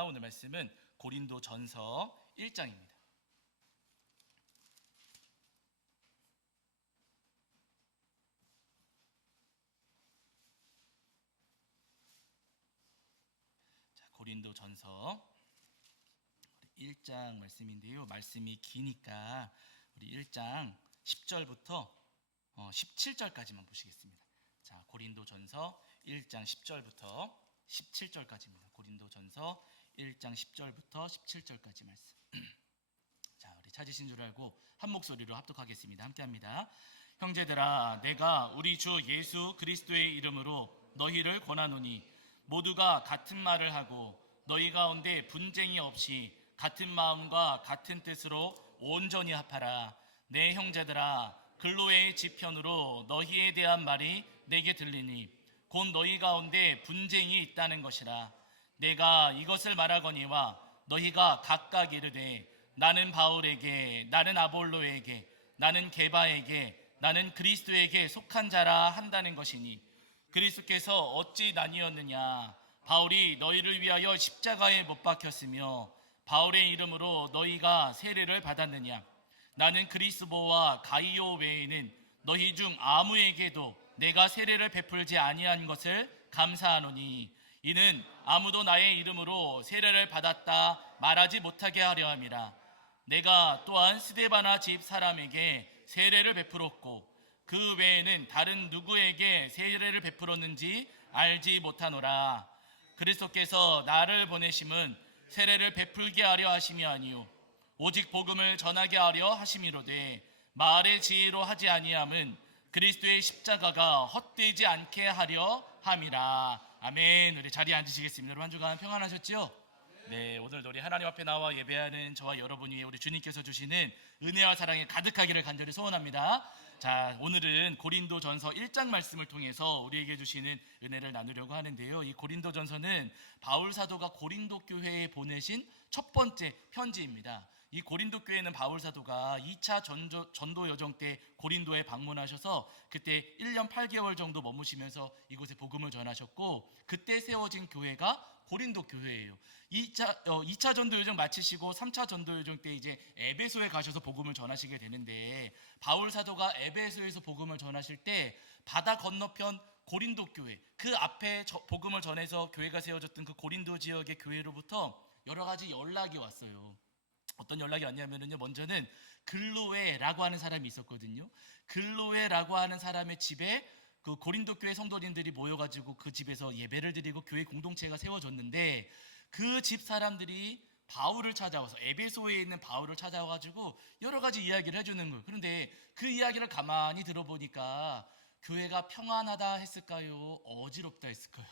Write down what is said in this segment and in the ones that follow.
하겠습니다. 오늘 말씀은 고린도전서 1장입니다. 고린도전서 1장 말씀인데요. 말씀이 기니까 우리 1장 10절부터 17절까지만 보시겠습니다. 자, 고린도전서 1장 10절부터 17절까지입니다. 고린도전서 1장 10절부터 17절까지 말씀. 자, 우리 찾으신 줄 알고 한 목소리로 합독하겠습니다. 함께합니다. 형제들아, 내가 우리 주 예수 그리스도의 이름으로 너희를 권하노니 모두가 같은 말을 하고 너희 가운데 분쟁이 없이 같은 마음과 같은 뜻으로 온전히 합하라. 내 형제들아, 글로의 지편으로 너희에 대한 말이 내게 들리니 곧 너희 가운데 분쟁이 있다는 것이라. 내가 이것을 말하거니와 너희가 각각 이르되 나는 바울에게, 나는 아볼로에게, 나는 게바에게, 나는 그리스도에게 속한 자라 한다는 것이니 그리스도께서 어찌 나뉘었느냐? 바울이 너희를 위하여 십자가에 못 박혔으며 바울의 이름으로 너희가 세례를 받았느냐? 나는 그리스보와 가이오 외에는 너희 중 아무에게도 내가 세례를 베풀지 아니한 것을 감사하노니 이는 아무도 나의 이름으로 세례를 받았다 말하지 못하게 하려 함이라. 내가 또한 스데바나 집 사람에게 세례를 베풀었고 그 외에는 다른 누구에게 세례를 베풀었는지 알지 못하노라. 그리스도께서 나를 보내심은 세례를 베풀게 하려 하심이 아니요 오직 복음을 전하게 하려 하심이로되 말의 지혜로 하지 아니함은 그리스도의 십자가가 헛되지 않게 하려 함이라. 아멘. 우리 자리에 앉으시겠습니다. 여러분 한 주간 평안하셨지요? 네, 오늘 우리 하나님 앞에 나와 예배하는 저와 여러분 위에 우리 주님께서 주시는 은혜와 사랑이 가득하기를 간절히 소원합니다. 자, 오늘은 고린도전서 1장 말씀을 통해서 우리에게 주시는 은혜를 나누려고 하는데요. 이 고린도전서는 바울 사도가 고린도 교회에 보내신 첫 번째 편지입니다. 이 고린도 교회는 바울 사도가 2차 전도 여정 때 고린도에 방문하셔서 그때 1년 8개월 정도 머무시면서 이곳에 복음을 전하셨고 그때 세워진 교회가 고린도 교회예요. 2차 전도 여정 마치시고 3차 전도 여정 때 이제 에베소에 가셔서 복음을 전하시게 되는데 바울 사도가 에베소에서 복음을 전하실 때 바다 건너편 고린도 교회 그 앞에 복음을 전해서 교회가 세워졌던 그 고린도 지역의 교회로부터 여러 가지 연락이 왔어요. 어떤 연락이 왔냐면요, 먼저는 글로에라고 하는 사람이 있었거든요. 글로에라고 하는 사람의 집에 그 고린도 교회 성도님들이 모여가지고 그 집에서 예배를 드리고 교회 공동체가 세워졌는데 그 집 사람들이 바울을 찾아와서 에베소에 있는 바울을 찾아와가지고 여러 가지 이야기를 해주는 거예요. 그런데 그 이야기를 가만히 들어보니까 교회가 평안하다 했을까요? 어지럽다 했을까요?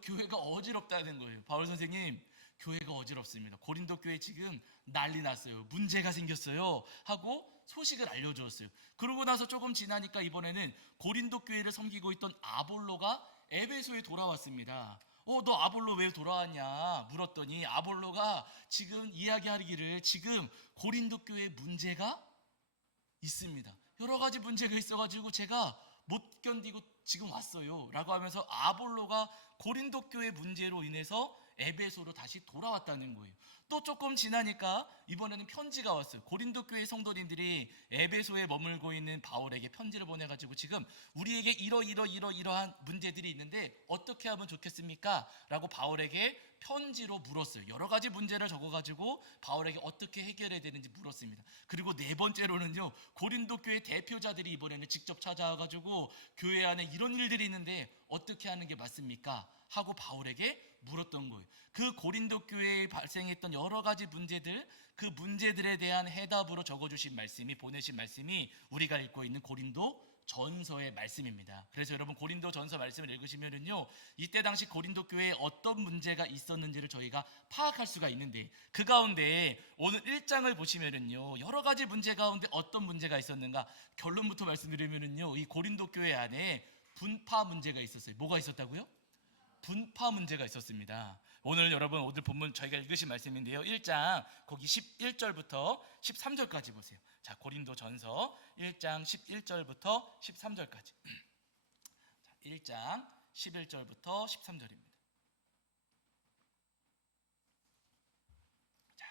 교회가 어지럽다는 거예요. 바울 선생님, 교회가 어지럽습니다. 고린도 교회 지금 난리 났어요. 문제가 생겼어요. 하고 소식을 알려주었어요. 그러고 나서 조금 지나니까 이번에는 고린도 교회를 섬기고 있던 아볼로가 에베소에 돌아왔습니다. 너 아볼로 왜 돌아왔냐 물었더니 아볼로가 지금 이야기하기를 지금 고린도 교회에 문제가 있습니다. 여러 가지 문제가 있어가지고 제가 못 견디고 지금 왔어요 라고 하면서 아볼로가 고린도 교회 문제로 인해서 에베소로 다시 돌아왔다는 거예요. 또 조금 지나니까 이번에는 편지가 왔어요. 고린도 교회 성도님들이 에베소에 머물고 있는 바울에게 편지를 보내가지고 지금 우리에게 이러한 문제들이 있는데 어떻게 하면 좋겠습니까? 라고 바울에게 편지로 물었어요. 여러 가지 문제를 적어가지고 바울에게 어떻게 해결해야 되는지 물었습니다. 그리고 네 번째로는요, 고린도 교회 대표자들이 이번에는 직접 찾아와가지고 교회 안에 이런 일들이 있는데 어떻게 하는 게 맞습니까? 하고 바울에게 물었던 거예요. 그 고린도 교회에 발생했던 여러 가지 문제들, 그 문제들에 대한 해답으로 적어주신 말씀이, 보내신 말씀이 우리가 읽고 있는 고린도 전서의 말씀입니다. 그래서 여러분 고린도 전서 말씀을 읽으시면은요, 이때 당시 고린도 교회에 어떤 문제가 있었는지를 저희가 파악할 수가 있는데 그 가운데 오늘 1장을 보시면은요, 여러 가지 문제 가운데 어떤 문제가 있었는가 결론부터 말씀드리면은요, 이 고린도 교회 안에 분파 문제가 있었어요. 뭐가 있었다고요? 분파 문제가 있었습니다. 오늘 여러분 오늘 본문 저희가 읽으신 말씀인데요, 1장 거기 11절부터 13절까지 보세요. 자, 고린도 전서 1장 11절부터 13절까지. 자, 1장 11절부터 13절입니다.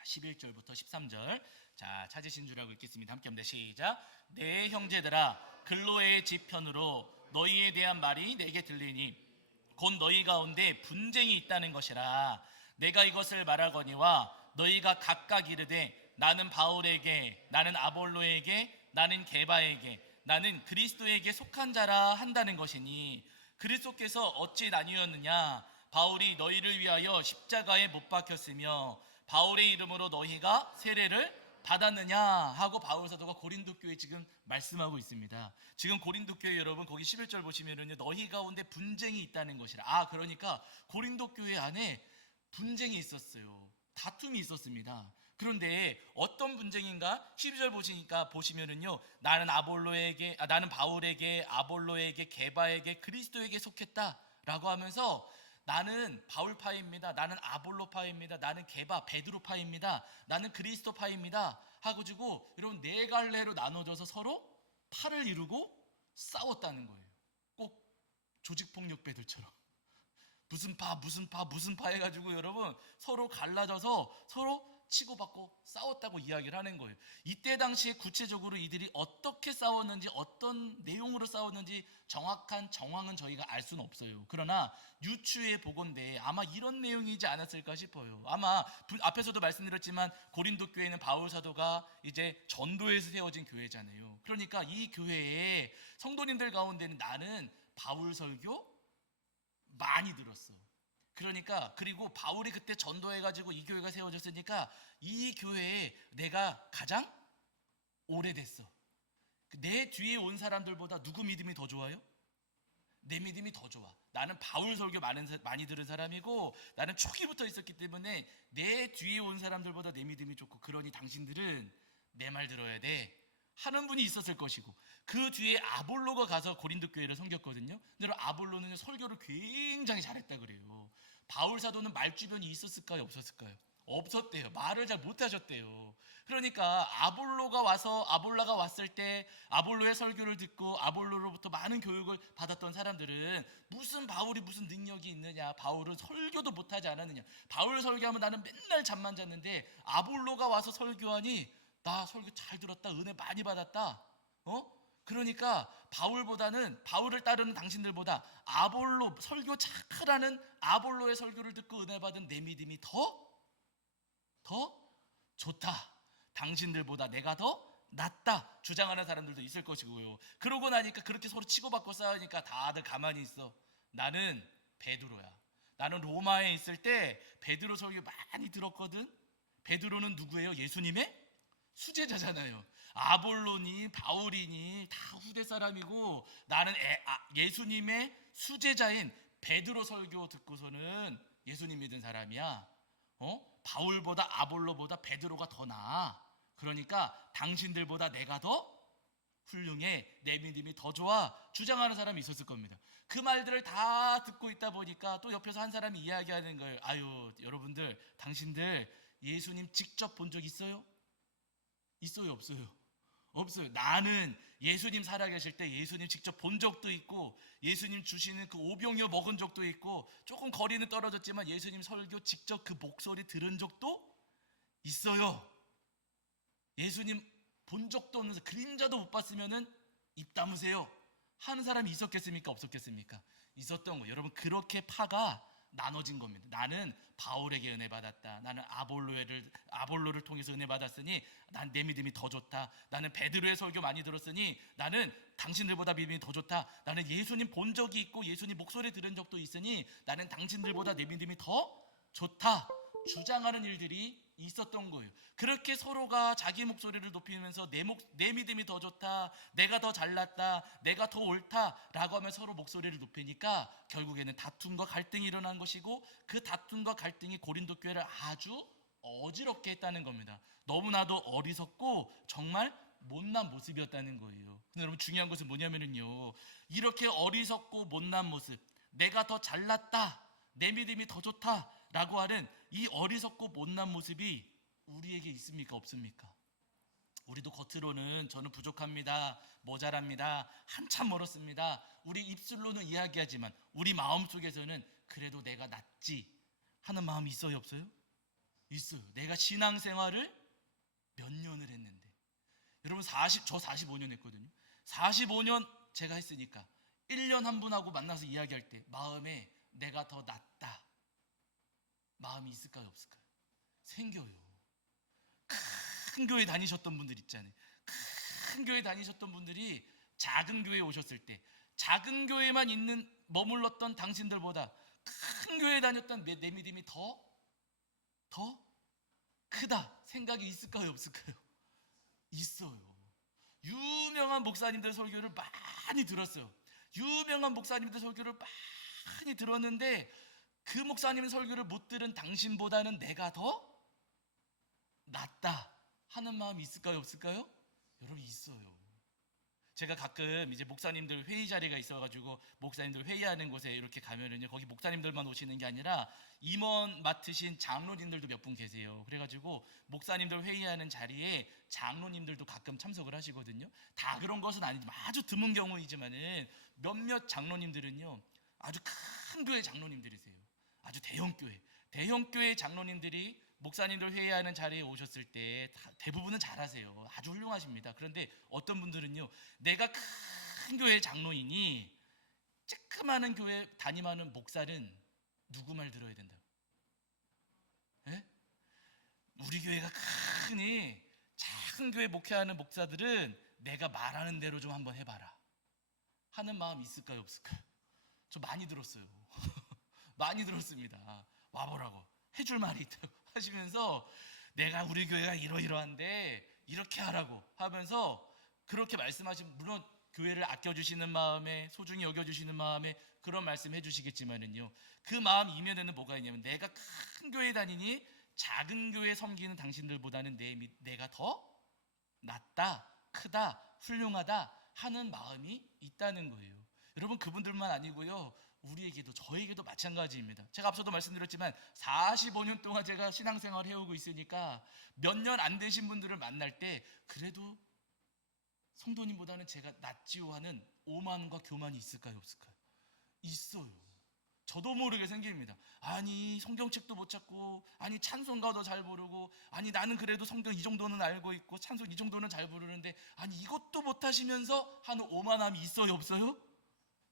11절부터 13절. 자, 찾으신 줄 알고 읽겠습니다. 함께 합니다. 시작. 내 형제들아, 글로의 지편으로 너희에 대한 말이 내게 들리니 곧 너희 가운데 분쟁이 있다는 것이라. 내가 이것을 말하거니와 너희가 각각 이르되 나는 바울에게, 나는 아볼로에게, 나는 게바에게, 나는 그리스도에게 속한 자라 한다는 것이니 그리스도께서 어찌 나뉘었느냐? 바울이 너희를 위하여 십자가에 못 박혔으며 바울의 이름으로 너희가 세례를 받았느냐 하고 바울 사도가 고린도 교회에 지금 말씀하고 있습니다. 지금 고린도 교회 여러분 거기 11절 보시면은요, 너희 가운데 분쟁이 있다는 것이라. 그러니까 고린도 교회 안에 분쟁이 있었어요. 다툼이 있었습니다. 그런데 어떤 분쟁인가? 12절 보시면은요, 나는 바울에게, 아볼로에게, 게바에게, 그리스도에게 속했다라고 하면서 나는 바울파입니다. 나는 아볼로파입니다. 나는 게바, 베드로파입니다. 나는 그리스도파입니다. 하고지고 여러분 네 갈래로 나눠져서 서로 팔을 이루고 싸웠다는 거예요. 꼭 조직폭력배들처럼 무슨 파 해가지고 여러분 서로 갈라져서 서로 치고받고 싸웠다고 이야기를 하는 거예요. 이때 당시에 구체적으로 이들이 어떻게 싸웠는지, 어떤 내용으로 싸웠는지 정확한 정황은 저희가 알 수는 없어요. 그러나 유추해 보건대 아마 이런 내용이지 않았을까 싶어요. 아마 앞에서도 말씀드렸지만 고린도 교회는 바울 사도가 이제 전도에서 세워진 교회잖아요. 그러니까 이 교회에 성도님들 가운데는 나는 바울 설교 많이 들었어. 그러니까 그리고 바울이 그때 전도해가지고 이 교회가 세워졌으니까 이 교회에 내가 가장 오래됐어. 내 뒤에 온 사람들보다 누구 믿음이 더 좋아요? 내 믿음이 더 좋아. 나는 바울 설교 많이 들은 사람이고 나는 초기부터 있었기 때문에 내 뒤에 온 사람들보다 내 믿음이 좋고, 그러니 당신들은 내 말 들어야 돼 하는 분이 있었을 것이고, 그 뒤에 아볼로가 가서 고린도 교회를 섬겼거든요. 근데 아볼로는 설교를 굉장히 잘했다 그래요. 바울 사도는 말주변이 있었을까요? 없었을까요? 없었대요. 말을 잘 못하셨대요. 그러니까 아볼로가 왔을 때 아볼로의 설교를 듣고 아볼로로부터 많은 교육을 받았던 사람들은 무슨 바울이 무슨 능력이 있느냐, 바울은 설교도 못하지 않았느냐, 바울 설교하면 나는 맨날 잠만 잤는데 아볼로가 와서 설교하니 나 설교 잘 들었다, 은혜 많이 받았다. 그러니까 바울을 따르는 당신들보다 아볼로 설교 잘하는 아볼로의 설교를 듣고 은혜 받은 내 믿음이 더 좋다. 당신들보다 내가 더 낫다 주장하는 사람들도 있을 것이고요. 그러고 나니까 그렇게 서로 치고받고 싸우니까 다들 가만히 있어. 나는 베드로야. 나는 로마에 있을 때 베드로 설교 많이 들었거든. 베드로는 누구예요? 예수님의 수제자잖아요. 아볼로니 바울이니 다 후대 사람이고, 나는 예수님의 수제자인 베드로 설교 듣고서는 예수님 믿은 사람이야. 바울보다 아볼로보다 베드로가 더 나아. 그러니까 당신들보다 내가 더 훌륭해, 내 믿음이 더 좋아 주장하는 사람이 있었을 겁니다. 그 말들을 다 듣고 있다 보니까 또 옆에서 한 사람이 이야기하는 거예요. 아유, 여러분들 당신들 예수님 직접 본 적 있어요? 있어요? 없어요? 없어요. 나는 예수님 살아계실 때 예수님 직접 본 적도 있고, 예수님 주시는 그 오병이어 먹은 적도 있고, 조금 거리는 떨어졌지만 예수님 설교 직접 그 목소리 들은 적도 있어요. 예수님 본 적도 없는, 그림자도 못 봤으면은 입 다무세요 하는 사람이 있었겠습니까? 없었겠습니까? 있었던 거예요. 여러분, 그렇게 파가 나눠진 겁니다. 나는 바울에게 은혜 받았다. 나는 아볼로를 통해서 은혜 받았으니 난 내 믿음이 더 좋다. 나는 베드로의 설교 많이 들었으니 나는 당신들보다 믿음이 더 좋다. 나는 예수님 본 적이 있고 예수님 목소리 들은 적도 있으니 나는 당신들보다 내 믿음이 더 좋다 주장하는 일들이 있었던 거예요. 그렇게 서로가 자기 목소리를 높이면서 내 믿음이 더 좋다, 내가 더 잘났다, 내가 더 옳다라고 하면 서로 목소리를 높이니까 결국에는 다툼과 갈등이 일어난 것이고, 그 다툼과 갈등이 고린도 교회를 아주 어지럽게 했다는 겁니다. 너무나도 어리석고 정말 못난 모습이었다는 거예요. 근데 여러분, 중요한 것은 뭐냐면요, 이렇게 어리석고 못난 모습, 내가 더 잘났다, 내 믿음이 더 좋다라고 하는 이 어리석고 못난 모습이 우리에게 있습니까? 없습니까? 우리도 겉으로는 저는 부족합니다, 모자랍니다, 한참 멀었습니다, 우리 입술로는 이야기하지만 우리 마음속에서는 그래도 내가 낫지 하는 마음이 있어요? 없어요? 있어요. 내가 신앙생활을 몇 년을 했는데. 여러분 저 45년 했거든요. 45년 제가 했으니까 1년 한 분하고 만나서 이야기할 때 마음에 내가 더 낫다 마음이 있을까요, 없을까요? 생겨요. 큰 교회 다니셨던 분들 있잖아요. 큰 교회 다니셨던 분들이 작은 교회에 오셨을 때 작은 교회만 있는 머물렀던 당신들보다 큰 교회에 다녔던 내 믿음이 더 크다 생각이 있을까요, 없을까요? 있어요. 유명한 목사님들 설교를 많이 들었어요. 유명한 목사님들 설교를 많이 들었는데 그 목사님 설교를 못 들은 당신보다는 내가 더 낫다 하는 마음이 있을까요, 없을까요? 여러분 있어요. 제가 가끔 이제 목사님들 회의 자리가 있어가지고 목사님들 회의하는 곳에 이렇게 가면은요, 거기 목사님들만 오시는 게 아니라 임원 맡으신 장로님들도 몇 분 계세요. 그래가지고 목사님들 회의하는 자리에 장로님들도 가끔 참석을 하시거든요. 다 그런 것은 아니지만 아주 드문 경우이지만은 몇몇 장로님들은요 아주 큰 교회 장로님들이세요. 아주 대형 교회 장로님들이 목사님들 회의하는 자리에 오셨을 때 대부분은 잘하세요. 아주 훌륭하십니다. 그런데 어떤 분들은요, 내가 큰 교회 장로이니 쬐끄마한 교회 담임하는 목사는 누구 말 들어야 된다? 예? 우리 교회가 크니 작은 교회 목회하는 목사들은 내가 말하는 대로 좀 한번 해봐라 하는 마음 있을까요, 없을까요? 저 많이 들었어요. 많이 들었습니다. 와보라고 해줄 말이 있다고 하시면서 내가 우리 교회가 이러이러한데 이렇게 하라고 하면서 그렇게 말씀하시면, 물론 교회를 아껴주시는 마음에 소중히 여겨주시는 마음에 그런 말씀 해주시겠지만은요, 그 마음 이면에는 뭐가 있냐면 내가 큰 교회 다니니 작은 교회 섬기는 당신들보다는 내가 더 낫다, 크다, 훌륭하다 하는 마음이 있다는 거예요. 여러분 그분들만 아니고요, 우리에게도, 저에게도 마찬가지입니다. 제가 앞서도 말씀드렸지만 45년 동안 제가 신앙생활을 해오고 있으니까 몇 년 안 되신 분들을 만날 때 그래도 성도님보다는 제가 낫지요 하는 오만과 교만이 있을까요, 없을까요? 있어요. 저도 모르게 생깁니다. 아니 성경책도 못 찾고, 아니 찬송가도 잘 부르고, 아니 나는 그래도 성경 이 정도는 알고 있고 찬송 이 정도는 잘 부르는데 아니 이것도 못 하시면서 하는 오만함이 있어요, 없어요?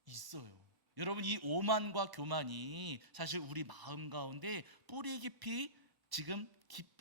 있어요. 여러분 이 오만과 교만이 사실 우리 마음 가운데 뿌리 깊이 지금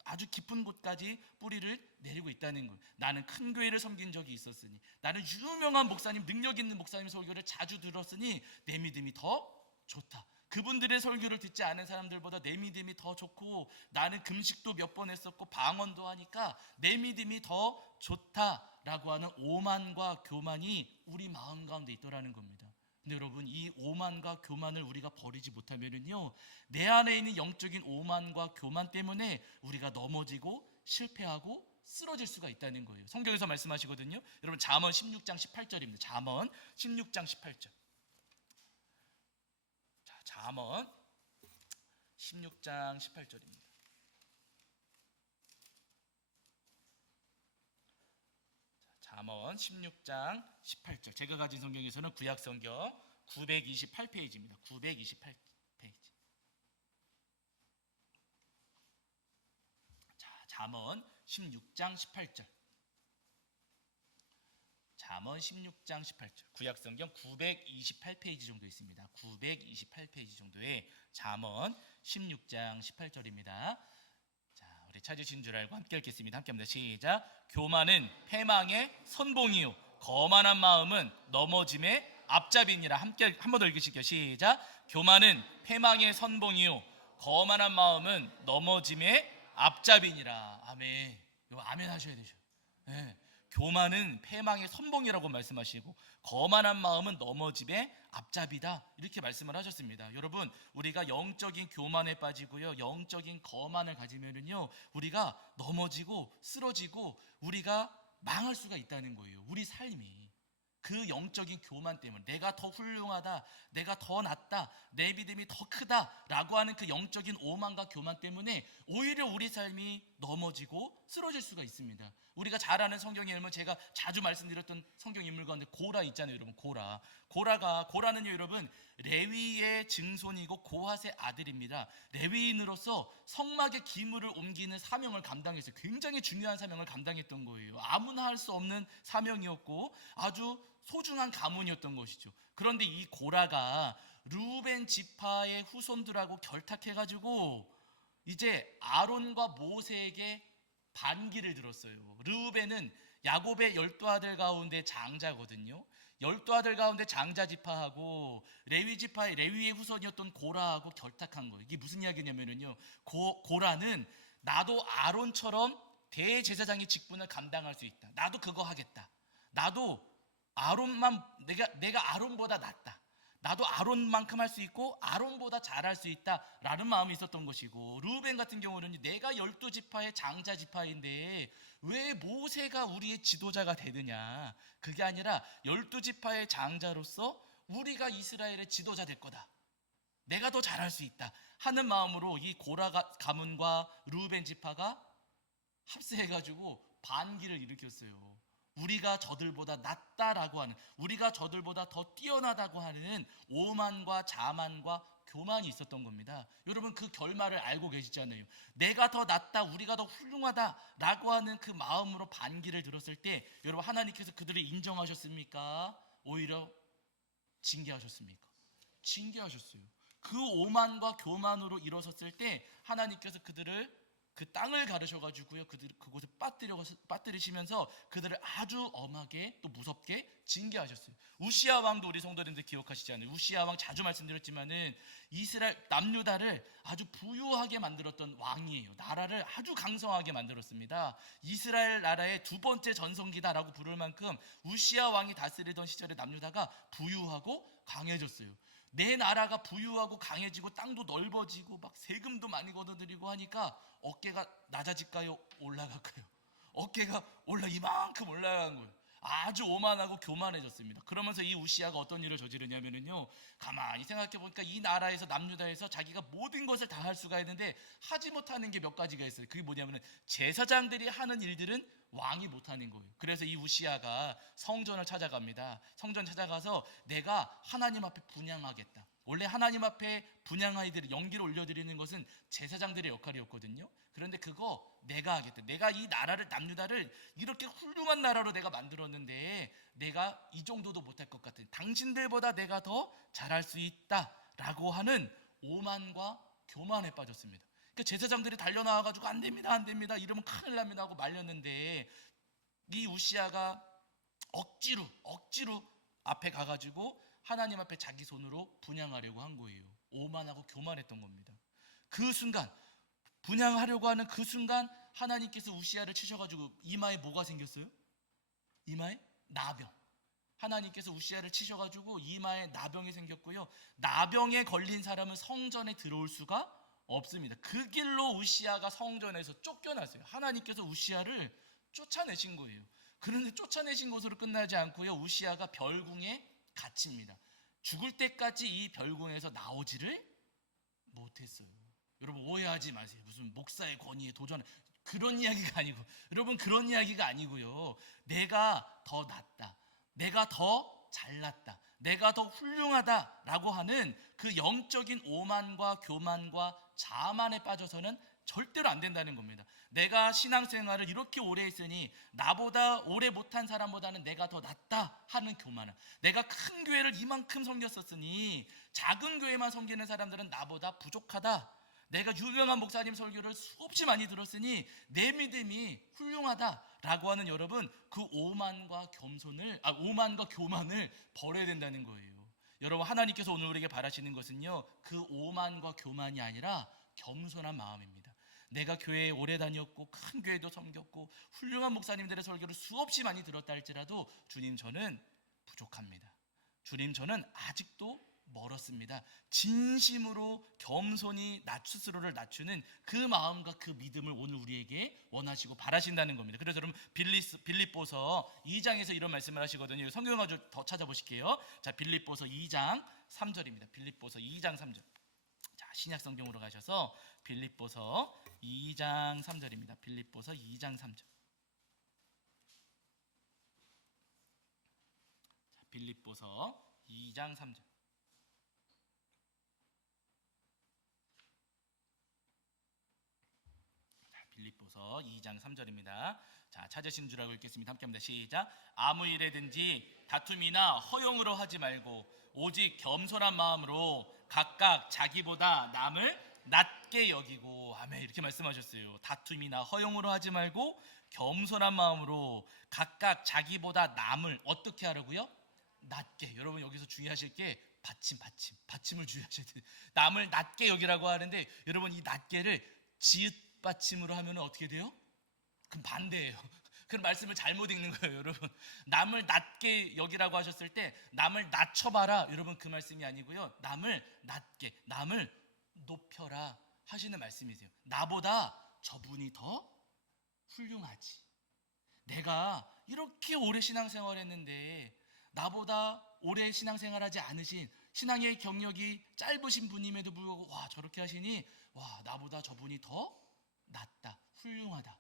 아주 깊은 곳까지 뿌리를 내리고 있다는 거예요. 나는 큰 교회를 섬긴 적이 있었으니, 나는 유명한 목사님, 능력 있는 목사님 설교를 자주 들었으니 내 믿음이 더 좋다. 그분들의 설교를 듣지 않은 사람들보다 내 믿음이 더 좋고, 나는 금식도 몇 번 했었고 방언도 하니까 내 믿음이 더 좋다라고 하는 오만과 교만이 우리 마음 가운데 있더라는 겁니다. 근데 여러분 이 오만과 교만을 우리가 버리지 못하면은요, 내 안에 있는 영적인 오만과 교만 때문에 우리가 넘어지고 실패하고 쓰러질 수가 있다는 거예요. 성경에서 말씀하시거든요. 여러분 잠언 16장 18절입니다. 잠언 16장 18절. 자, 잠언 16장 18절입니다. 잠언 16장 18절. 제가 가진 성경에서는 구약 성경 928페이지입니다. 928페이지. 자, 잠언 16장 18절. 잠언 16장 18절. 구약 성경 928페이지 정도 있습니다. 928페이지 정도의 잠언 16장 18절입니다. 우리 찾으신 줄 알고 함께 읽겠습니다. 함께 합니다. 시작. 교만은 패망의 선봉이요 거만한 마음은 넘어짐의 앞잡이니라. 함께 한 번 더 읽으실게요. 시작. 교만은 패망의 선봉이요 거만한 마음은 넘어짐의 앞잡이니라. 아멘. 이거 아멘 하셔야 되죠. 네. 교만은 패망의 선봉이라고 말씀하시고 거만한 마음은 넘어짐의 앞잡이다, 이렇게 말씀을 하셨습니다. 여러분 우리가 영적인 교만에 빠지고요, 영적인 거만을 가지면은요, 우리가 넘어지고 쓰러지고 우리가 망할 수가 있다는 거예요. 우리 삶이. 그 영적인 교만 때문에 내가 더 훌륭하다, 내가 더 낫다, 내 믿음이 더 크다라고 하는 그 영적인 오만과 교만 때문에 오히려 우리 삶이 넘어지고 쓰러질 수가 있습니다. 우리가 잘 아는 성경의 인물, 제가 자주 말씀드렸던 성경 인물 가운데 고라 있잖아요, 여러분. 고라는요, 여러분, 레위의 증손이고 고핫의 아들입니다. 레위인으로서 성막의 기물을 옮기는 사명을 감당했어요. 굉장히 중요한 사명을 감당했던 거예요. 아무나 할 수 없는 사명이었고 아주 소중한 가문이었던 것이죠. 그런데 이 고라가 르우벤 지파의 후손들하고 결탁해가지고 이제 아론과 모세에게 반기를 들었어요. 르우벤은 야곱의 12아들 가운데 장자거든요. 12아들 가운데 장자 지파하고 레위 지파의 레위의 후손이었던 고라하고 결탁한 거예요. 이게 무슨 이야기냐면요, 고라는 나도 아론처럼 대제사장의 직분을 감당할 수 있다, 나도 그거 하겠다, 나도 아론만, 내가 아론보다 낫다, 나도 아론만큼 할 수 있고 아론보다 잘할 수 있다라는 마음이 있었던 것이고, 르우벤 같은 경우는 내가 12지파의 장자 지파인데 왜 모세가 우리의 지도자가 되느냐, 그게 아니라 12지파의 장자로서 우리가 이스라엘의 지도자 될 거다, 내가 더 잘할 수 있다 하는 마음으로 이 고라 가문과 르우벤 지파가 합세해가지고 반기를 일으켰어요. 우리가 저들보다 낫다라고 하는, 우리가 저들보다 더 뛰어나다고 하는 오만과 자만과 교만이 있었던 겁니다. 여러분, 그 결말을 알고 계시잖아요. 내가 더 낫다, 우리가 더 훌륭하다라고 하는 그 마음으로 반기를 들었을 때 여러분, 하나님께서 그들을 인정하셨습니까? 오히려 징계하셨습니까? 징계하셨어요. 그 오만과 교만으로 일어섰을 때 하나님께서 그들을 그 땅을 가르셔가지고요, 그곳에 빠뜨리시면서 그들을 아주 엄하게 또 무섭게 징계하셨어요. 우시아 왕도 우리 성도님들 기억하시잖아요. 우시아 왕 자주 말씀드렸지만은 이스라엘 남유다를 아주 부유하게 만들었던 왕이에요. 나라를 아주 강성하게 만들었습니다. 이스라엘 나라의 두 번째 전성기다라고 부를 만큼 우시아 왕이 다스리던 시절에 남유다가 부유하고 강해졌어요. 내 나라가 부유하고 강해지고 땅도 넓어지고 막 세금도 많이 걷어들이고 하니까 어깨가 낮아질까요? 올라갈까요? 어깨가 이만큼 올라간 거예요. 아주 오만하고 교만해졌습니다. 그러면서 이 우시아가 어떤 일을 저지르냐면요, 가만히 생각해 보니까 이 나라에서, 남유다에서 자기가 모든 것을 다 할 수가 있는데 하지 못하는 게 몇 가지가 있어요. 그게 뭐냐면은 제사장들이 하는 일들은 왕이 못하는 거예요. 그래서 이 우시아가 성전을 찾아갑니다. 성전 찾아가서 내가 하나님 앞에 분향하겠다. 원래 하나님 앞에 분향아이들을 연기를 올려드리는 것은 제사장들의 역할이었거든요. 그런데 그거 내가 하겠다. 내가 이 나라를, 남유다를 이렇게 훌륭한 나라로 내가 만들었는데 내가 이 정도도 못할 것 같은, 당신들보다 내가 더 잘할 수 있다라고 하는 오만과 교만에 빠졌습니다. 그 제사장들이 달려나와가지고 안 됩니다 이러면 큰일 납니다 하고 말렸는데 이 우시아가 억지로 앞에 가가지고 하나님 앞에 자기 손으로 분향하려고 한 거예요. 오만하고 교만했던 겁니다. 그 순간, 분향하려고 하는 그 순간 하나님께서 우시아를 치셔가지고 이마에 뭐가 생겼어요? 이마에 나병. 하나님께서 우시아를 치셔가지고 이마에 나병이 생겼고요, 나병에 걸린 사람은 성전에 들어올 수가 없습니다. 그 길로 우시아가 성전에서 쫓겨났어요. 하나님께서 우시아를 쫓아내신 거예요. 그런데 쫓아내신 것으로 끝나지 않고요, 우시아가 별궁에 갇힙니다. 죽을 때까지 이 별궁에서 나오지를 못했어요. 여러분, 오해하지 마세요. 무슨 목사의 권위에 도전, 그런 이야기가 아니고, 여러분, 그런 이야기가 아니고요, 내가 더 낫다, 내가 더 잘났다, 내가 더 훌륭하다라고 하는 그 영적인 오만과 교만과 자만에 빠져서는 절대로 안 된다는 겁니다. 내가 신앙생활을 이렇게 오래 했으니 나보다 오래 못한 사람보다는 내가 더 낫다 하는 교만을, 내가 큰 교회를 이만큼 섬겼었으니 작은 교회만 섬기는 사람들은 나보다 부족하다, 내가 유명한 목사님 설교를 수없이 많이 들었으니 내 믿음이 훌륭하다라고 하는, 여러분, 그 오만과 교만을 버려야 된다는 거예요. 여러분, 하나님께서 오늘 우리에게 바라시는 것은요, 그 오만과 교만이 아니라 겸손한 마음입니다. 내가 교회에 오래 다녔고 큰 교회도 섬겼고 훌륭한 목사님들의 설교를 수없이 많이 들었다 할지라도 주님, 저는 부족합니다. 주님, 저는 아직도 멀었습니다. 진심으로 겸손히 스스로를 낮추는 그 마음과 그 믿음을 오늘 우리에게 원하시고 바라신다는 겁니다. 그래서 여러분 빌립보서 2장에서 이런 말씀을 하시거든요. 성경을 좀 더 찾아보실게요. 자, 빌립보서 2장 3절입니다. 빌립보서 2장 3절. 자, 신약 성경으로 가셔서 빌립보서 2장 3절입니다. 빌립보서 2장 3절. 자, 빌립보서 2장 3절. 빌립보서 2장 3절입니다. 자, 찾으신 줄 알고 읽겠습니다. 함께합니다. 시작. 아무 일에든지 다툼이나 허용으로 하지 말고 오직 겸손한 마음으로 각각 자기보다 남을 낮게 여기고. 아멘. 이렇게 말씀하셨어요. 다툼이나 허용으로 하지 말고 겸손한 마음으로 각각 자기보다 남을 어떻게 하라고요? 낮게. 여러분 여기서 주의하실 게 받침을 주의하셔야 돼요. 남을 낮게 여기라고 하는데 여러분 이 낮게를 지읒 받침으로 하면 어떻게 돼요? 그럼 반대예요. 그런 말씀을 잘못 읽는 거예요, 여러분. 남을 낮게 여기라고 하셨을 때 남을 낮춰봐라, 여러분 그 말씀이 아니고요. 남을 낮게, 남을 높여라 하시는 말씀이세요. 나보다 저분이 더 훌륭하지. 내가 이렇게 오래 신앙생활했는데 나보다 오래 신앙생활하지 않으신, 신앙의 경력이 짧으신 분임에도 불구하고 와 저렇게 하시니 와 나보다 저분이 더 낫다, 훌륭하다.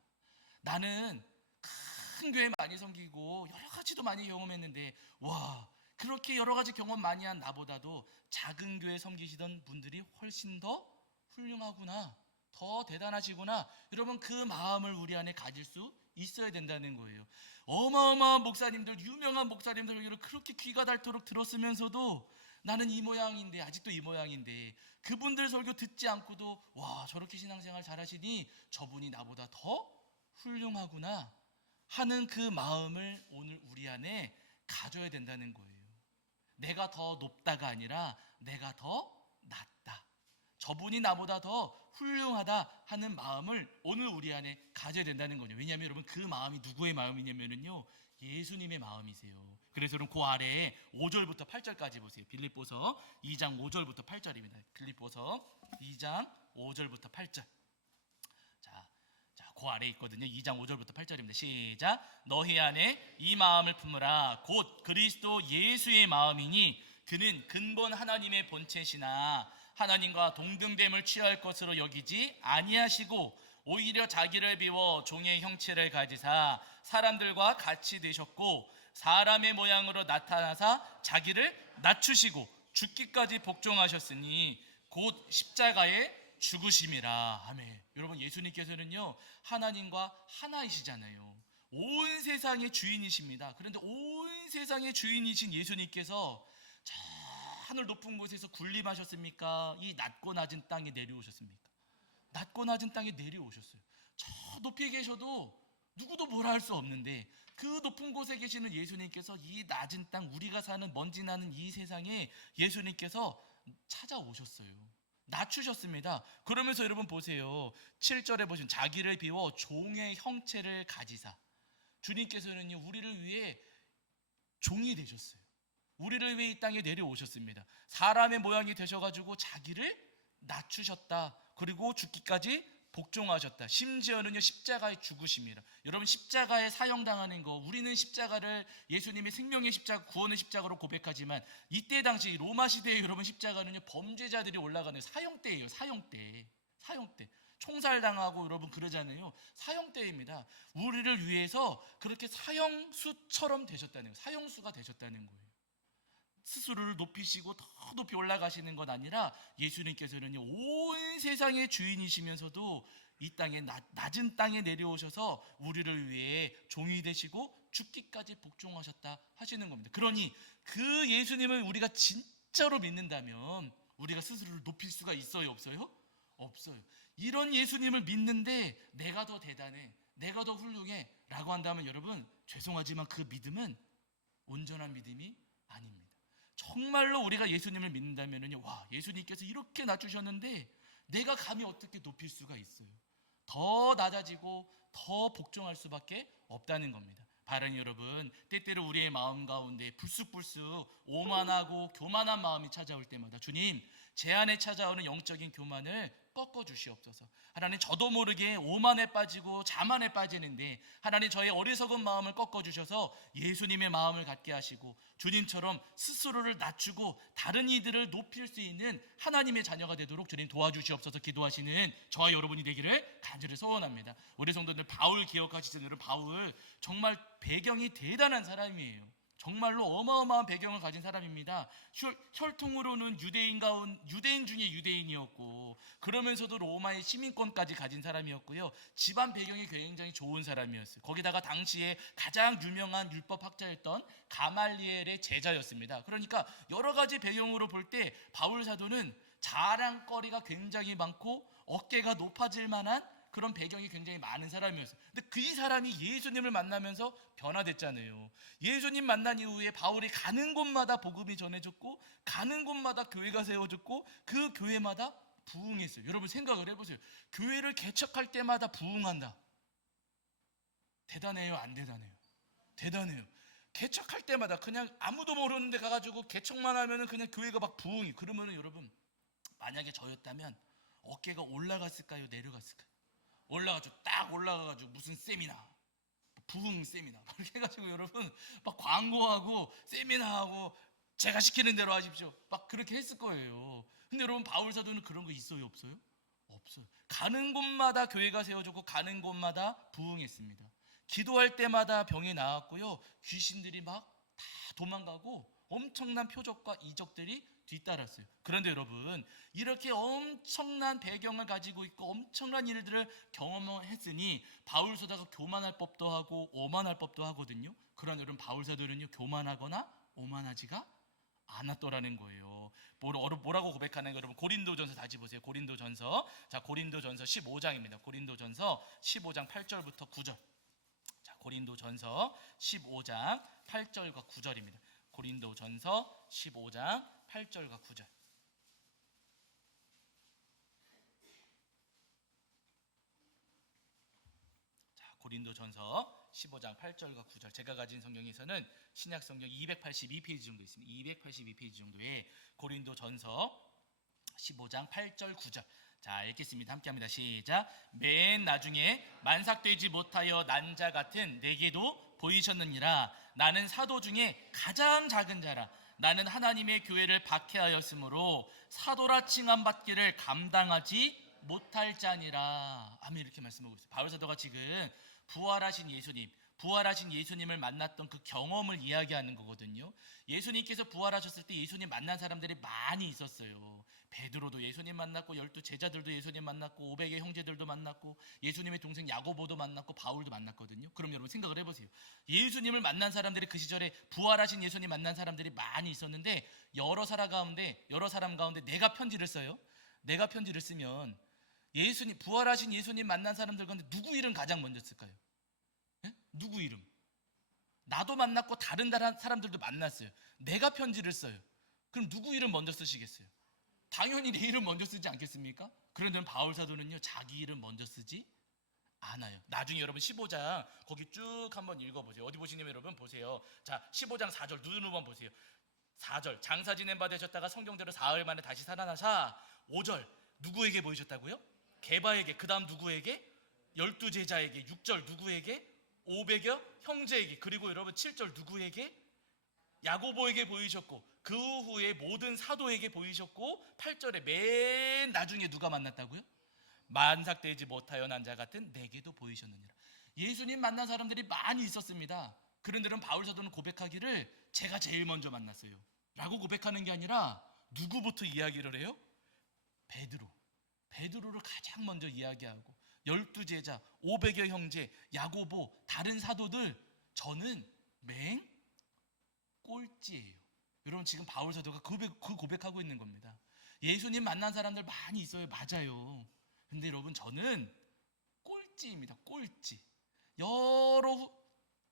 나는 큰 교회 많이 섬기고 여러 가지도 많이 경험했는데 와 그렇게 여러 가지 경험 많이 한 나보다도 작은 교회 섬기시던 분들이 훨씬 더 훌륭하구나, 더 대단하시구나. 여러분 그 마음을 우리 안에 가질 수 있어야 된다는 거예요. 어마어마한 목사님들, 유명한 목사님들 얘기를 그렇게 귀가 닳도록 들었으면서도 나는 이 모양인데, 아직도 이 모양인데 그분들 설교 듣지 않고도 와 저렇게 신앙생활 잘하시니 저분이 나보다 더 훌륭하구나 하는 그 마음을 오늘 우리 안에 가져야 된다는 거예요. 내가 더 높다가 아니라 내가 더 낫다, 저분이 나보다 더 훌륭하다 하는 마음을 오늘 우리 안에 가져야 된다는 거죠. 왜냐하면 여러분 그 마음이 누구의 마음이냐면요, 예수님의 마음이세요. 그래서 여러분 그 아래에 5절부터 8절까지 보세요. 빌립보서 2장 5절부터 8절입니다. 빌립보서 2장 5절부터 8절. 자, 그 아래에 있거든요. 2장 5절부터 8절입니다. 시작. 너희 안에 이 마음을 품으라. 곧 그리스도 예수의 마음이니 그는 근본 하나님의 본체시나 하나님과 동등됨을 취할 것으로 여기지 아니하시고 오히려 자기를 비워 종의 형체를 가지사 사람들과 같이 되셨고 사람의 모양으로 나타나사 자기를 낮추시고 죽기까지 복종하셨으니 곧 십자가에 죽으심이라. 아멘. 여러분 예수님께서는요 하나님과 하나이시잖아요. 온 세상의 주인이십니다. 그런데 온 세상의 주인이신 예수님께서 저 하늘 높은 곳에서 군림하셨습니까? 이 낮고 낮은 땅에 내려오셨습니까? 낮고 낮은 땅에 내려오셨어요. 저 높이 계셔도 누구도 뭐라 할 수 없는데 그 높은 곳에 계시는 예수님께서 이 낮은 땅, 우리가 사는 먼지 나는 이 세상에 예수님께서 찾아오셨어요. 낮추셨습니다. 그러면서 여러분 보세요. 7절에 보시면 자기를 비워 종의 형체를 가지사. 주님께서는요 우리를 위해 종이 되셨어요. 우리를 위해 이 땅에 내려오셨습니다. 사람의 모양이 되셔가지고 자기를 낮추셨다. 그리고 죽기까지 복종하셨다. 심지어는요 십자가에 죽으심이라. 여러분 십자가에 사형당하는 거, 우리는 십자가를 예수님의 생명의 십자가, 구원의 십자가로 고백하지만 이때 당시 로마 시대에 여러분 십자가는요 범죄자들이 올라가는 사형대예요. 사형대. 총살당하고 여러분 그러잖아요. 사형대입니다. 우리를 위해서 그렇게 사형수처럼 되셨다는 거예요. 사형수가 되셨다는 거예요. 스스로를 높이시고 더 높이 올라가시는 것 아니라 예수님께서는 온 세상의 주인이시면서도 이 땅에 낮은 땅에 내려오셔서 우리를 위해 종이 되시고 죽기까지 복종하셨다 하시는 겁니다. 그러니 그 예수님을 우리가 진짜로 믿는다면 우리가 스스로를 높일 수가 있어요, 없어요? 없어요. 이런 예수님을 믿는데 내가 더 대단해, 내가 더 훌륭해 라고 한다면 여러분 죄송하지만 그 믿음은 온전한 믿음이 아닙니다. 정말로 우리가 예수님을 믿는다면요, 와 예수님께서 이렇게 낮추셨는데 내가 감히 어떻게 높일 수가 있어요? 더 낮아지고 더 복종할 수밖에 없다는 겁니다. 바른 여러분, 때때로 우리의 마음 가운데 불쑥불쑥 오만하고 교만한 마음이 찾아올 때마다 주님, 제 안에 찾아오는 영적인 교만을 꺾어 주시옵소서. 하나님, 저도 모르게 오만에 빠지고 자만에 빠지는데 하나님, 저의 어리석은 마음을 꺾어 주셔서 예수님의 마음을 갖게 하시고 주님처럼 스스로를 낮추고 다른 이들을 높일 수 있는 하나님의 자녀가 되도록 주님 도와주시옵소서 기도하시는 저와 여러분이 되기를 간절히 소원합니다. 우리 성도들, 바울 기억하시잖아요. 바울 정말 배경이 대단한 사람이에요. 정말로 어마어마한 배경을 가진 사람입니다. 혈통으로는 유대인 중에 유대인이었고 그러면서도 로마의 시민권까지 가진 사람이었고요. 집안 배경이 굉장히 좋은 사람이었어요. 거기다가 당시에 가장 유명한 율법학자였던 가말리엘의 제자였습니다. 그러니까 여러 가지 배경으로 볼 때 바울 사도는 자랑거리가 굉장히 많고 어깨가 높아질 만한 그런 배경이 굉장히 많은 사람이었어요. 근데 그 사람이 예수님을 만나면서 변화됐잖아요. 예수님 만난 이후에 바울이 가는 곳마다 복음이 전해졌고 가는 곳마다 교회가 세워졌고 그 교회마다 부흥했어요. 여러분 생각을 해보세요. 교회를 개척할 때마다 부흥한다. 대단해요, 안 대단해요? 대단해요. 개척할 때마다 그냥 아무도 모르는데 가가지고 개척만 하면은 그냥 교회가 막 부흥이. 그러면은 여러분, 만약에 저였다면 어깨가 올라갔을까요, 내려갔을까요? 딱 올라가가지고 무슨 세미나, 부흥 세미나 이렇게 해가지고 여러분 막 광고하고 세미나하고 제가 시키는 대로 하십시오 막 그렇게 했을 거예요. 근데 여러분, 바울 사도는 그런 거 있어요, 없어요? 없어요. 가는 곳마다 교회가 세워졌고 가는 곳마다 부흥했습니다. 기도할 때마다 병이 나았고요, 귀신들이 막 다 도망가고 엄청난 표적과 이적들이 뒤따랐어요. 그런데 여러분, 이렇게 엄청난 배경을 가지고 있고 엄청난 일들을 경험했으니 바울 사도가 교만할 법도 하고 오만할 법도 하거든요. 그러나 여러분, 바울 사도는요 교만하거나 오만하지가 않았더라는 거예요. 뭐라고 고백하는 거 여러분, 고린도전서 다시 보세요. 고린도전서, 자, 고린도전서 15장입니다. 고린도전서 15장 8절부터 9절. 자, 고린도전서 15장 8절과 9절입니다. 고린도전서 15장 8절과 9절. 자, 고린도전서 15장 8절과 9절. 제가 가진 성경에서는 신약 성경 282페이지 정도 있습니다. 282페이지 정도에 고린도전서 15장 8절 9절. 자, 읽겠습니다. 함께합니다. 시작. 맨 나중에 만삭되지 못하여 난 자 같은 내게도 보이셨느니라. 나는 사도 중에 가장 작은 자라. 나는 하나님의 교회를 박해하였으므로 사도라 칭함 받기를 감당하지 못할 자니라. 아멘. 이렇게 말씀하고 있어요. 바울 사도가 지금 부활하신 예수님을 만났던 그 경험을 이야기하는 거거든요. 예수님께서 부활하셨을 때 예수님 만난 사람들이 많이 있었어요. 베드로도 예수님 만났고 12 제자들도 예수님 만났고 500의 형제들도 만났고 예수님의 동생 야고보도 만났고 바울도 만났거든요. 그럼 여러분 생각을 해보세요. 예수님을 만난 사람들이 그 시절에 부활하신 예수님 만난 사람들이 많이 있었는데 여러 사람 가운데 내가 편지를 써요. 내가 편지를 쓰면 부활하신 예수님 만난 사람들 가운데 누구 이름 가장 먼저 쓸까요? 네? 누구 이름? 나도 만났고 다른 사람들도 만났어요. 내가 편지를 써요. 그럼 누구 이름 먼저 쓰시겠어요? 당연히 내 이름 먼저 쓰지 않겠습니까? 그런데 바울 사도는요 자기 이름 먼저 쓰지 않아요. 나중에 여러분 15장 거기 쭉 한번 읽어보세요. 어디 보시냐면 여러분 보세요. 자, 15장 4절 눈으로만 보세요. 4절 장사 지낸 바 되셨다가 성경대로 사흘 만에 다시 살아나사. 5절 누구에게 보이셨다고요? 게바에게. 그 다음 누구에게? 12 제자에게. 6절 누구에게? 500여 형제에게. 그리고 여러분 7절 누구에게? 야고보에게 보이셨고 그 후에 모든 사도에게 보이셨고 8절에 맨 나중에 누가 만났다고요? 만삭되지 못하여 난 자 같은 내게도 보이셨느니라. 예수님 만난 사람들이 많이 있었습니다. 그런데 바울 사도는 고백하기를 제가 제일 먼저 만났어요 라고 고백하는 게 아니라 누구부터 이야기를 해요? 베드로를 가장 먼저 이야기하고 12 제자, 500여 형제, 야고보, 다른 사도들, 저는 맹 꼴찌예요. 여러분 지금 바울 사도가 그 고백하고 있는 겁니다. 예수님 만난 사람들 많이 있어요. 맞아요. 근데 여러분 저는 꼴찌입니다. 꼴찌. 여러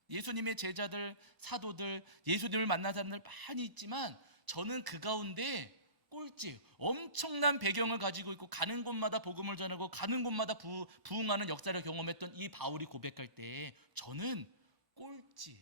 예수님의 제자들, 사도들, 예수님을 만난 사람들 많이 있지만 저는 그 가운데 꼴찌예요. 엄청난 배경을 가지고 있고 가는 곳마다 복음을 전하고 가는 곳마다 부흥하는 역사를 경험했던 이 바울이 고백할 때 저는 꼴찌.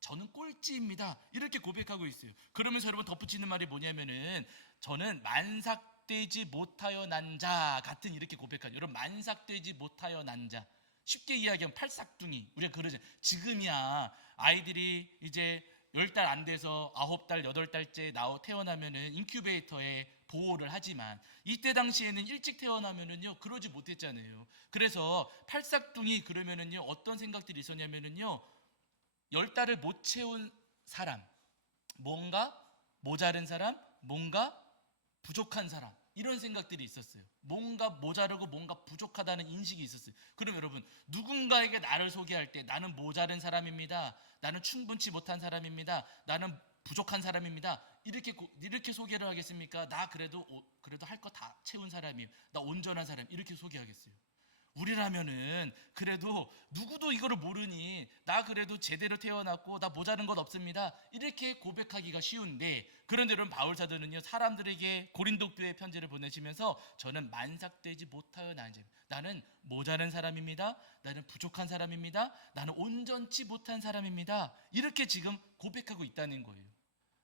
저는 꼴찌입니다. 이렇게 고백하고 있어요. 그러면서 여러분 덧붙이는 말이 뭐냐면은 저는 만삭되지 못하여 난 자 같은 이렇게 고백하죠. 여러분 만삭되지 못하여 난 자. 쉽게 이야기하면 팔싹둥이. 우리가 그러죠. 지금이야 아이들이 이제 10달 안 돼서 9달, 8달째 태어나면은 인큐베이터에 보호를 하지만 이때 당시에는 일찍 태어나면은요 그러지 못했잖아요. 그래서 팔싹둥이 그러면은요 어떤 생각들이 있었냐면은요 10달을 못 채운 사람, 뭔가 모자른 사람, 뭔가 부족한 사람 이런 생각들이 있었어요. 뭔가 모자르고 뭔가 부족하다는 인식이 있었어요. 그럼 여러분 누군가에게 나를 소개할 때 나는 모자른 사람입니다. 나는 충분치 못한 사람입니다. 나는 부족한 사람입니다. 이렇게 소개를 하겠습니까? 나 그래도 할 거 다 채운 사람이에요. 나 온전한 사람 이렇게 소개하겠어요. 우리라면은 그래도 누구도 이거를 모르니 나 그래도 제대로 태어났고 나 모자른 것 없습니다 이렇게 고백하기가 쉬운데, 그런데 여러분 바울 사도는요 사람들에게 고린도 교회 편지를 보내시면서 저는 만삭되지 못하여 나는 모자른 사람입니다. 나는 부족한 사람입니다. 나는 온전치 못한 사람입니다. 이렇게 지금 고백하고 있다는 거예요.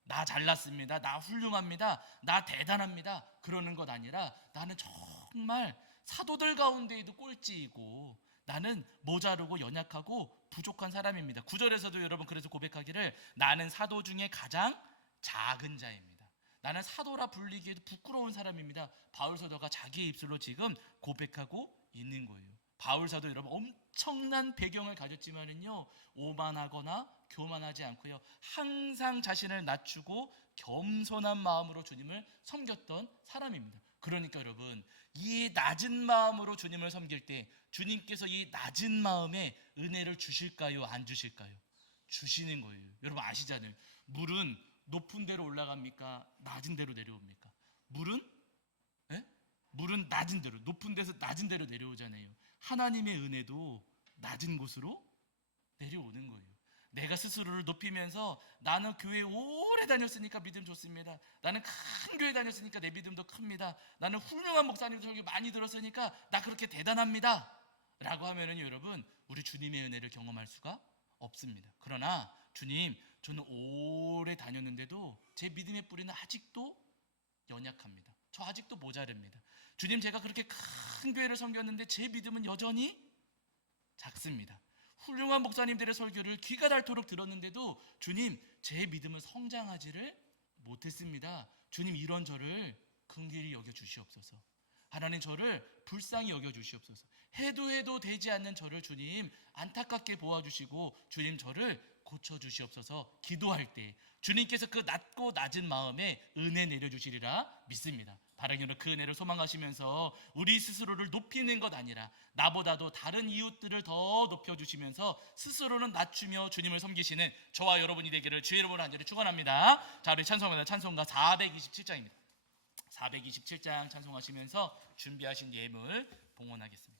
나 잘났습니다. 나 훌륭합니다. 나 대단합니다. 그러는 것 아니라 나는 정말 사도들 가운데에도 꼴찌이고 나는 모자르고 연약하고 부족한 사람입니다. 9절에서도 여러분 그래서 고백하기를 나는 사도 중에 가장 작은 자입니다. 나는 사도라 불리기에도 부끄러운 사람입니다. 바울 사도가 자기의 입술로 지금 고백하고 있는 거예요. 바울 사도 여러분 엄청난 배경을 가졌지만은요 오만하거나 교만하지 않고요 항상 자신을 낮추고 겸손한 마음으로 주님을 섬겼던 사람입니다. 그러니까 여러분 이 낮은 마음으로 주님을 섬길 때 주님께서 이 낮은 마음에 은혜를 주실까요? 안 주실까요? 주시는 거예요. 여러분 아시잖아요. 물은 높은 데로 올라갑니까? 낮은 데로 내려옵니까? 물은 물은 낮은 데로, 높은 데서 낮은 데로 내려오잖아요. 하나님의 은혜도 낮은 곳으로 내려오는 거예요. 내가 스스로를 높이면서 나는 교회 오래 다녔으니까 믿음 좋습니다. 나는 큰 교회 다녔으니까 내 믿음도 큽니다. 나는 훌륭한 목사님 설교 많이 들었으니까 나 그렇게 대단합니다 라고 하면은 여러분 우리 주님의 은혜를 경험할 수가 없습니다. 그러나 주님 저는 오래 다녔는데도 제 믿음의 뿌리는 아직도 연약합니다. 저 아직도 모자릅니다. 주님 제가 그렇게 큰 교회를 섬겼는데 제 믿음은 여전히 작습니다. 훌륭한 목사님들의 설교를 귀가 닳도록 들었는데도 주님 제 믿음은 성장하지를 못했습니다. 주님 이런 저를 긍휼히 여겨 주시옵소서. 하나님 저를 불쌍히 여겨 주시옵소서. 해도 되지 않는 저를 주님 안타깝게 보아주시고 주님 저를 고쳐주시옵소서. 기도할 때 주님께서 그 낮고 낮은 마음에 은혜 내려주시리라 믿습니다. 바라기는 그 은혜를 소망하시면서 우리 스스로를 높이는 것 아니라 나보다도 다른 이웃들을 더 높여주시면서 스스로는 낮추며 주님을 섬기시는 저와 여러분이 되기를 주의 이름으로 간절히 축원합니다. 자 우리 찬송가 427장입니다. 427장 찬송하시면서 준비하신 예물 봉헌하겠습니다.